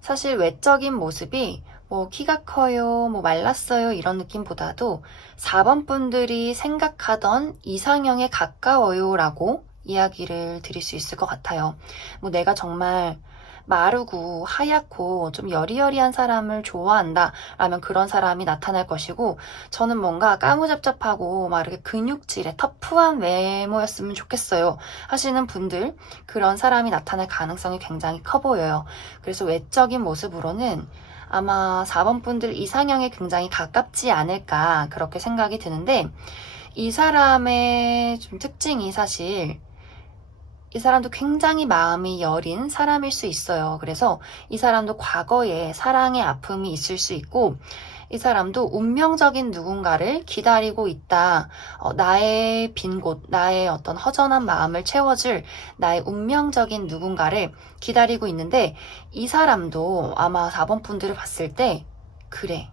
사실 외적인 모습이 뭐 키가 커요, 뭐 말랐어요 이런 느낌보다도 4번 분들이 생각하던 이상형에 가까워요 라고 이야기를 드릴 수 있을 것 같아요. 뭐 내가 정말 마르고 하얗고 좀 여리여리한 사람을 좋아한다 라면 그런 사람이 나타날 것이고, 저는 뭔가 까무잡잡하고 막 이렇게 근육질의 터프한 외모였으면 좋겠어요 하시는 분들, 그런 사람이 나타날 가능성이 굉장히 커 보여요. 그래서 외적인 모습으로는 아마 4번 분들 이상형에 굉장히 가깝지 않을까 그렇게 생각이 드는데, 이 사람의 좀 특징이 사실 이 사람도 굉장히 마음이 여린 사람일 수 있어요. 그래서 이 사람도 과거에 사랑의 아픔이 있을 수 있고, 이 사람도 운명적인 누군가를 기다리고 있다. 나의 빈 곳, 나의 어떤 허전한 마음을 채워줄 나의 운명적인 누군가를 기다리고 있는데, 이 사람도 아마 4번 분들을 봤을 때, 그래,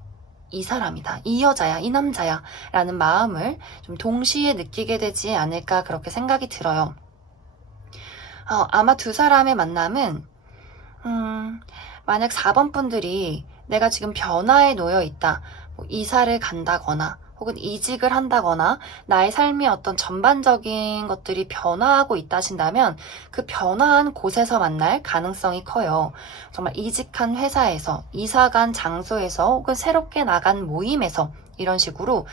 이 사람이다, 이 여자야, 이 남자야 라는 마음을 좀 동시에 느끼게 되지 않을까 그렇게 생각이 들어요. 아마 두 사람의 만남은 만약 4번 분들이 내가 지금 변화에 놓여 있다, 뭐 이사를 간다거나 혹은 이직을 한다거나 나의 삶의 어떤 전반적인 것들이 변화하고 있다 하신다면, 그 변화한 곳에서 만날 가능성이 커요. 정말 이직한 회사에서, 이사 간 장소에서, 혹은 새롭게 나간 모임에서, 이런 식으로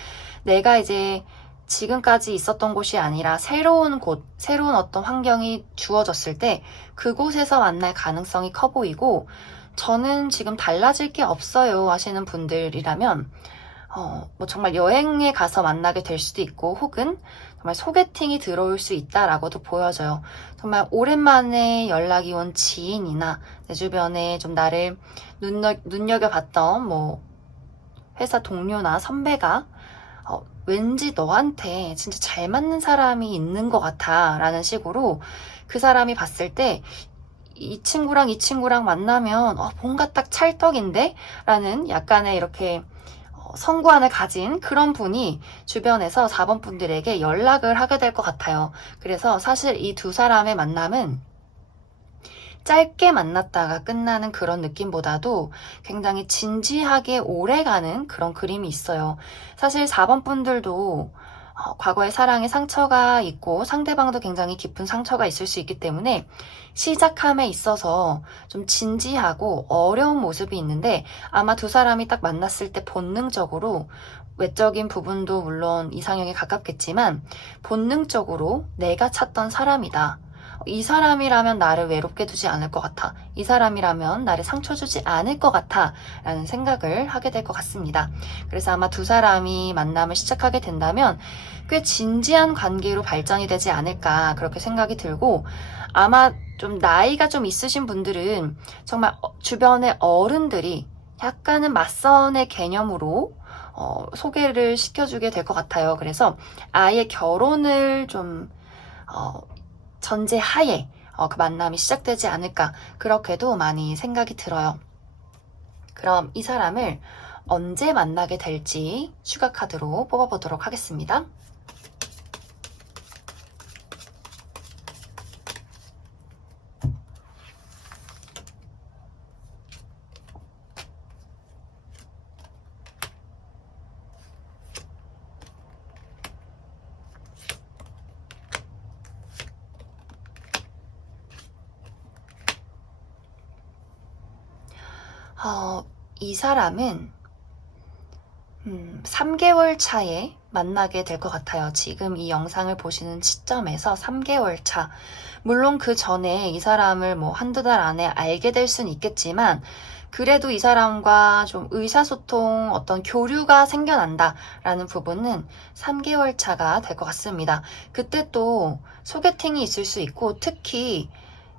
내가 이제 지금까지 있었던 곳이 아니라 새로운 곳, 새로운 어떤 환경이 주어졌을 때 그곳에서 만날 가능성이 커 보이고, 저는 지금 달라질 게 없어요 하시는 분들이라면 뭐 정말 여행에 가서 만나게 될 수도 있고, 혹은 정말 소개팅이 들어올 수 있다라고도 보여져요. 정말 오랜만에 연락이 온 지인이나 내 주변에 좀 나를 눈여겨봤던 뭐 회사 동료나 선배가 왠지 너한테 진짜 잘 맞는 사람이 있는 것 같아 라는 식으로 그 사람이 봤을 때, 이 친구랑 만나면 뭔가 딱 찰떡인데? 라는 약간의 이렇게 선구안을 가진 그런 분이 주변에서 4번 분들에게 연락을 하게 될 것 같아요. 그래서 사실 이 두 사람의 만남은 짧게 만났다가 끝나는 그런 느낌보다도 굉장히 진지하게 오래가는 그런 그림이 있어요. 사실 4번 분들도 과거의 사랑에 상처가 있고 상대방도 굉장히 깊은 상처가 있을 수 있기 때문에 시작함에 있어서 좀 진지하고 어려운 모습이 있는데, 아마 두 사람이 딱 만났을 때 본능적으로, 외적인 부분도 물론 이상형에 가깝겠지만 본능적으로 내가 찾던 사람이다, 이 사람이라면 나를 외롭게 두지 않을 것 같아, 이 사람이라면 나를 상처 주지 않을 것 같아 라는 생각을 하게 될 것 같습니다. 그래서 아마 두 사람이 만남을 시작하게 된다면 꽤 진지한 관계로 발전이 되지 않을까 그렇게 생각이 들고, 아마 좀 나이가 좀 있으신 분들은 정말 주변의 어른들이 약간은 맞선의 개념으로 소개를 시켜주게 될 것 같아요. 그래서 아예 결혼을 좀 전제하에 그 만남이 시작되지 않을까 그렇게도 많이 생각이 들어요. 그럼 이 사람을 언제 만나게 될지 추가 카드로 뽑아보도록 하겠습니다. 이 사람은 3개월 차에 만나게 될 것 같아요. 지금 이 영상을 보시는 시점에서 3개월 차. 물론 그 전에 이 사람을 뭐 한두 달 안에 알게 될 수는 있겠지만, 그래도 이 사람과 좀 의사소통, 어떤 교류가 생겨난다라는 부분은 3개월 차가 될 것 같습니다. 그때 또 소개팅이 있을 수 있고, 특히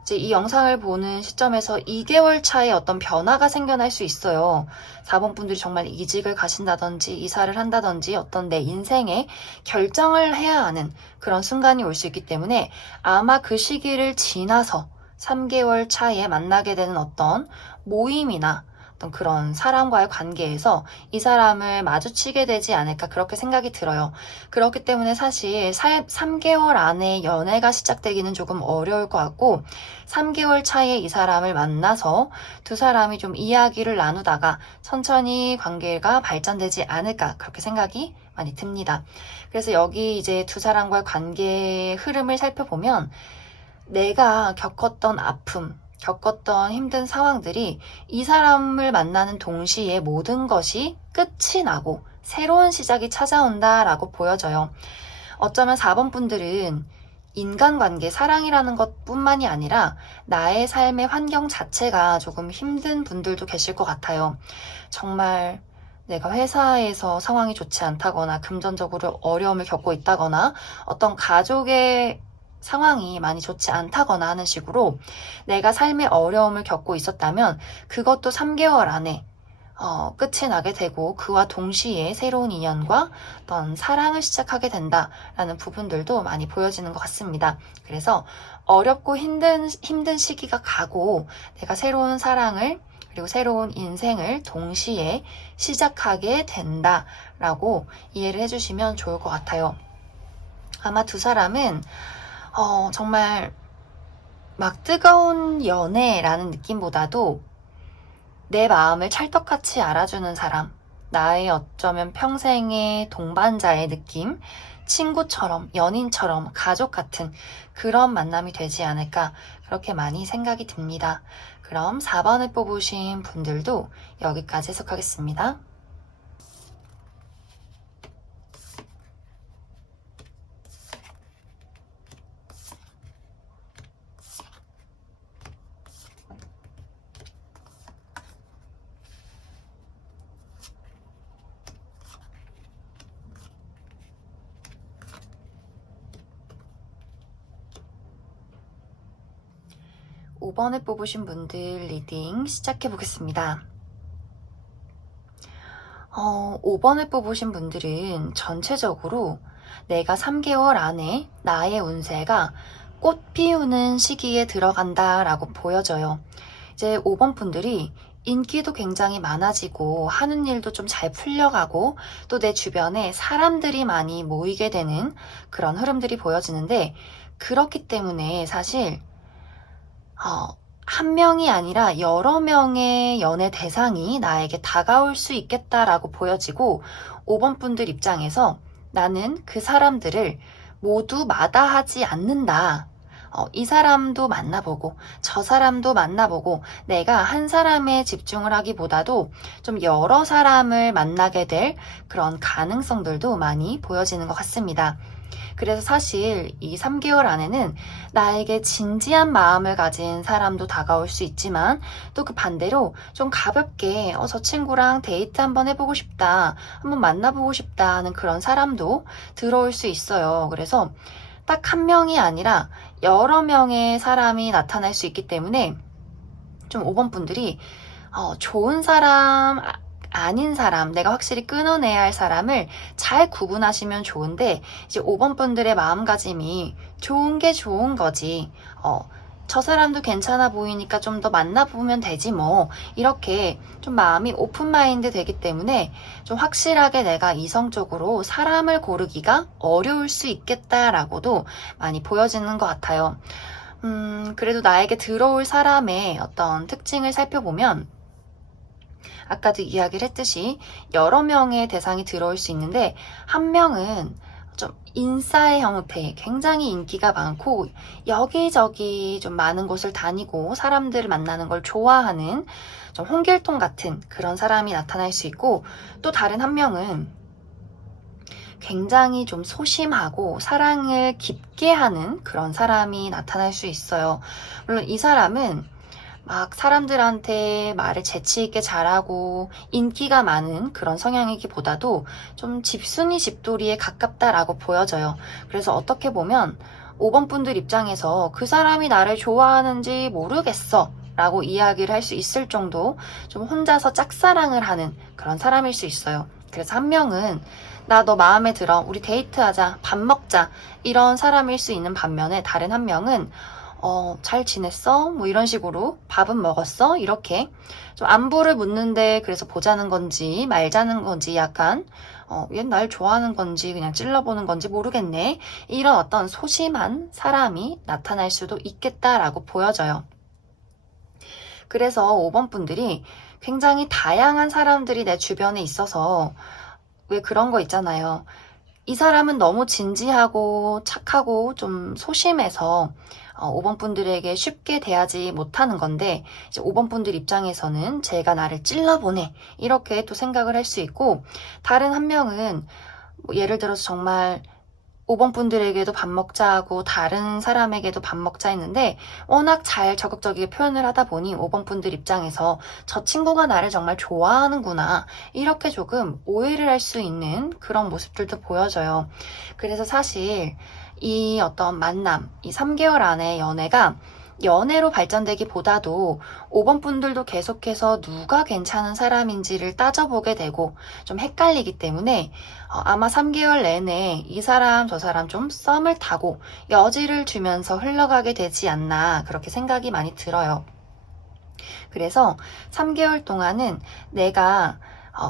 이제 이 영상을 보는 시점에서 2개월 차에 어떤 변화가 생겨날 수 있어요. 4번 분들이 정말 이직을 가신다든지 이사를 한다든지 어떤 내 인생에 결정을 해야 하는 그런 순간이 올 수 있기 때문에, 아마 그 시기를 지나서 3개월 차에 만나게 되는 어떤 모임이나 어떤 그런 사람과의 관계에서 이 사람을 마주치게 되지 않을까 그렇게 생각이 들어요. 그렇기 때문에 사실 3개월 안에 연애가 시작되기는 조금 어려울 것 같고, 3개월 차에 이 사람을 만나서 두 사람이 좀 이야기를 나누다가 천천히 관계가 발전되지 않을까 그렇게 생각이 많이 듭니다. 그래서 여기 이제 두 사람과의 관계의 흐름을 살펴보면 내가 겪었던 아픔, 겪었던 힘든 상황들이 이 사람을 만나는 동시에 모든 것이 끝이 나고 새로운 시작이 찾아온다라고 보여져요. 어쩌면 4번 분들은 인간관계, 사랑이라는 것뿐만이 아니라 나의 삶의 환경 자체가 조금 힘든 분들도 계실 것 같아요. 정말 내가 회사에서 상황이 좋지 않다거나 금전적으로 어려움을 겪고 있다거나 어떤 가족의 상황이 많이 좋지 않다거나 하는 식으로 내가 삶의 어려움을 겪고 있었다면 그것도 3개월 안에 끝이 나게 되고 그와 동시에 새로운 인연과 어떤 사랑을 시작하게 된다라는 부분들도 많이 보여지는 것 같습니다. 그래서 어렵고 힘든 시기가 가고 내가 새로운 사랑을 그리고 새로운 인생을 동시에 시작하게 된다라고 이해를 해주시면 좋을 것 같아요. 아마 두 사람은 정말 막 뜨거운 연애라는 느낌보다도 내 마음을 찰떡같이 알아주는 사람, 나의 어쩌면 평생의 동반자의 느낌, 친구처럼, 연인처럼, 가족 같은 그런 만남이 되지 않을까 그렇게 많이 생각이 듭니다. 그럼 4번을 뽑으신 분들도 여기까지 해석하겠습니다. 5번을 뽑으신 분들 리딩 시작해 보겠습니다. 5번을 뽑으신 분들은 전체적으로 내가 3개월 안에 나의 운세가 꽃 피우는 시기에 들어간다 라고 보여져요. 이제 5번 분들이 인기도 굉장히 많아지고 하는 일도 좀 잘 풀려가고 또 내 주변에 사람들이 많이 모이게 되는 그런 흐름들이 보여지는데 그렇기 때문에 사실 한 명이 아니라 여러 명의 연애 대상이 나에게 다가올 수 있겠다라고 보여지고 5번 분들 입장에서 나는 그 사람들을 모두 마다하지 않는다. 이 사람도 만나보고 저 사람도 만나보고 내가 한 사람에 집중을 하기보다도 좀 여러 사람을 만나게 될 그런 가능성들도 많이 보여지는 것 같습니다. 그래서 사실 이 3개월 안에는 나에게 진지한 마음을 가진 사람도 다가올 수 있지만 또 그 반대로 좀 가볍게 저 친구랑 데이트 한번 해보고 싶다, 한번 만나보고 싶다 하는 그런 사람도 들어올 수 있어요. 그래서 딱 한 명이 아니라 여러 명의 사람이 나타날 수 있기 때문에 좀 5번 분들이 좋은 사람, 아닌 사람, 내가 확실히 끊어내야 할 사람을 잘 구분하시면 좋은데 이제 5번 분들의 마음가짐이 좋은 게 좋은 거지. 저 사람도 괜찮아 보이니까 좀 더 만나보면 되지 뭐. 이렇게 좀 마음이 오픈마인드 되기 때문에 좀 확실하게 내가 이성적으로 사람을 고르기가 어려울 수 있겠다라고도 많이 보여지는 것 같아요. 그래도 나에게 들어올 사람의 어떤 특징을 살펴보면 아까도 이야기를 했듯이 여러 명의 대상이 들어올 수 있는데 한 명은 좀 인싸의 형태, 굉장히 인기가 많고 여기저기 좀 많은 곳을 다니고 사람들을 만나는 걸 좋아하는 좀 홍길동 같은 그런 사람이 나타날 수 있고 또 다른 한 명은 굉장히 좀 소심하고 사랑을 깊게 하는 그런 사람이 나타날 수 있어요. 물론 이 사람은 막 사람들한테 말을 재치있게 잘하고 인기가 많은 그런 성향이기보다도 좀 집순이 집돌이에 가깝다라고 보여져요. 그래서 어떻게 보면 5번 분들 입장에서 그 사람이 나를 좋아하는지 모르겠어 라고 이야기를 할 수 있을 정도 좀 혼자서 짝사랑을 하는 그런 사람일 수 있어요. 그래서 한 명은 나 너 마음에 들어, 우리 데이트하자, 밥 먹자 이런 사람일 수 있는 반면에 다른 한 명은 잘 지냈어? 뭐 이런 식으로 밥은 먹었어? 이렇게 좀 안부를 묻는데 그래서 보자는 건지 말자는 건지 약간 얘 날 좋아하는 건지 그냥 찔러보는 건지 모르겠네. 이런 어떤 소심한 사람이 나타날 수도 있겠다라고 보여져요. 그래서 5번 분들이 굉장히 다양한 사람들이 내 주변에 있어서 왜 그런 거 있잖아요. 이 사람은 너무 진지하고 착하고 좀 소심해서 5번 분들에게 쉽게 대하지 못하는 건데, 이제 5번 분들 입장에서는 제가 나를 찔러보네, 이렇게 또 생각을 할 수 있고, 다른 한 명은 뭐 예를 들어서 정말 5번 분들에게도 밥 먹자 하고 다른 사람에게도 밥 먹자 했는데 워낙 잘 적극적이게 표현을 하다 보니 5번 분들 입장에서 저 친구가 나를 정말 좋아하는구나, 이렇게 조금 오해를 할 수 있는 그런 모습들도 보여져요. 그래서 사실 이 어떤 만남, 이 3개월 안에 연애가 연애로 발전되기보다도 5번 분들도 계속해서 누가 괜찮은 사람인지를 따져보게 되고 좀 헷갈리기 때문에 아마 3개월 내내 이 사람 저 사람 좀 썸을 타고 여지를 주면서 흘러가게 되지 않나, 그렇게 생각이 많이 들어요. 그래서 3개월 동안은 내가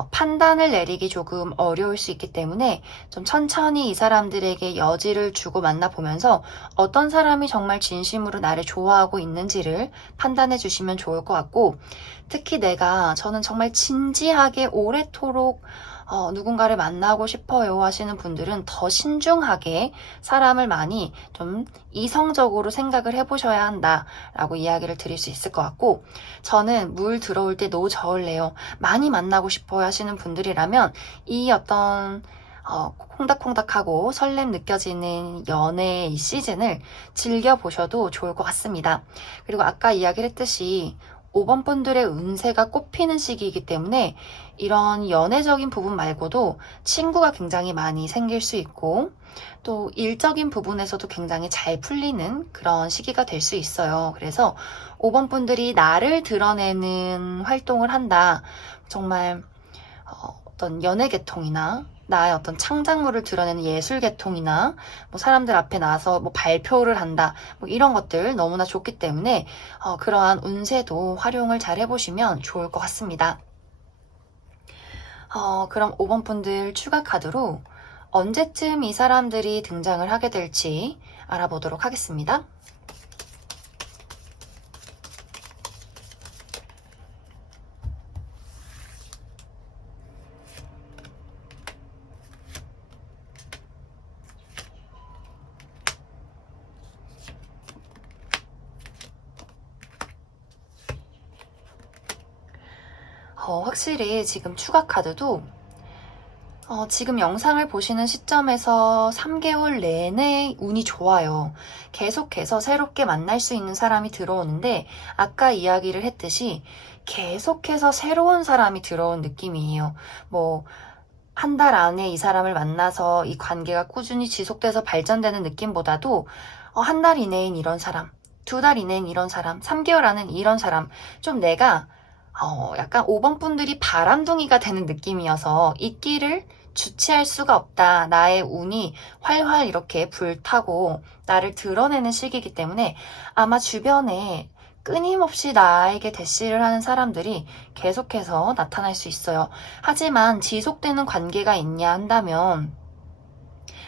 판단을 내리기 조금 어려울 수 있기 때문에 좀 천천히 이 사람들에게 여지를 주고 만나보면서 어떤 사람이 정말 진심으로 나를 좋아하고 있는지를 판단해 주시면 좋을 것 같고, 특히 저는 정말 진지하게 오래도록 누군가를 만나고 싶어요 하시는 분들은 더 신중하게 사람을 많이 좀 이성적으로 생각을 해보셔야 한다라고 이야기를 드릴 수 있을 것 같고, 저는 물 들어올 때 노 저을래요, 많이 만나고 싶어요 하시는 분들이라면 이 어떤 콩닥콩닥하고 설렘 느껴지는 연애의 이 시즌을 즐겨보셔도 좋을 것 같습니다. 그리고 아까 이야기를 했듯이 5번 분들의 운세가 꽃피는 시기이기 때문에 이런 연애적인 부분 말고도 친구가 굉장히 많이 생길 수 있고 또 일적인 부분에서도 굉장히 잘 풀리는 그런 시기가 될 수 있어요. 그래서 5번 분들이 나를 드러내는 활동을 한다, 정말 어떤 연애 계통이나 나의 어떤 창작물을 드러내는 예술 계통이나 뭐 사람들 앞에 나와서 뭐 발표를 한다, 뭐 이런 것들 너무나 좋기 때문에 그러한 운세도 활용을 잘 해보시면 좋을 것 같습니다. 그럼 5번 분들 추가 카드로 언제쯤 이 사람들이 등장을 하게 될지 알아보도록 하겠습니다. 확실히 지금 추가 카드도 지금 영상을 보시는 시점에서 3개월 내내 운이 좋아요. 계속해서 새롭게 만날 수 있는 사람이 들어오는데 아까 이야기를 했듯이 계속해서 새로운 사람이 들어온 느낌이에요. 뭐 한 달 안에 이 사람을 만나서 이 관계가 꾸준히 지속돼서 발전되는 느낌보다도 한 달 이내인 이런 사람, 2달 이내인 이런 사람, 3개월 안엔 이런 사람, 좀 내가 약간 5번 분들이 바람둥이가 되는 느낌이어서 이 끼를 주체할 수가 없다, 나의 운이 활활 이렇게 불타고 나를 드러내는 시기이기 때문에 아마 주변에 끊임없이 나에게 대시를 하는 사람들이 계속해서 나타날 수 있어요. 하지만 지속되는 관계가 있냐 한다면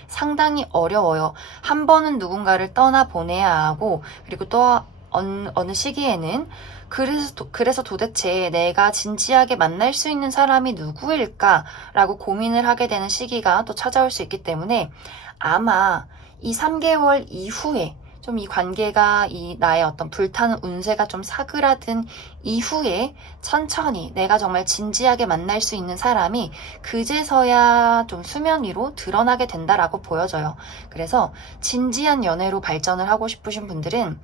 상당히 어려워요. 한 번은 누군가를 떠나보내야 하고, 그리고 또 어느 시기에는 그래서 도대체 내가 진지하게 만날 수 있는 사람이 누구일까라고 고민을 하게 되는 시기가 또 찾아올 수 있기 때문에 아마 이 3개월 이후에 좀 이 관계가 나의 어떤 불타는 운세가 좀 사그라든 이후에 천천히 내가 정말 진지하게 만날 수 있는 사람이 그제서야 좀 수면 위로 드러나게 된다라고 보여져요. 그래서 진지한 연애로 발전을 하고 싶으신 분들은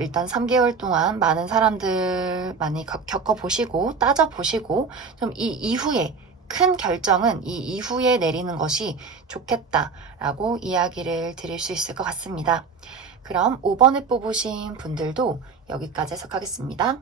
일단 3개월 동안 많은 사람들 많이 겪어보시고 따져보시고 좀 이 이후에 큰 결정은 이 이후에 내리는 것이 좋겠다라고 이야기를 드릴 수 있을 것 같습니다. 그럼 5번을 뽑으신 분들도 여기까지 해석하겠습니다.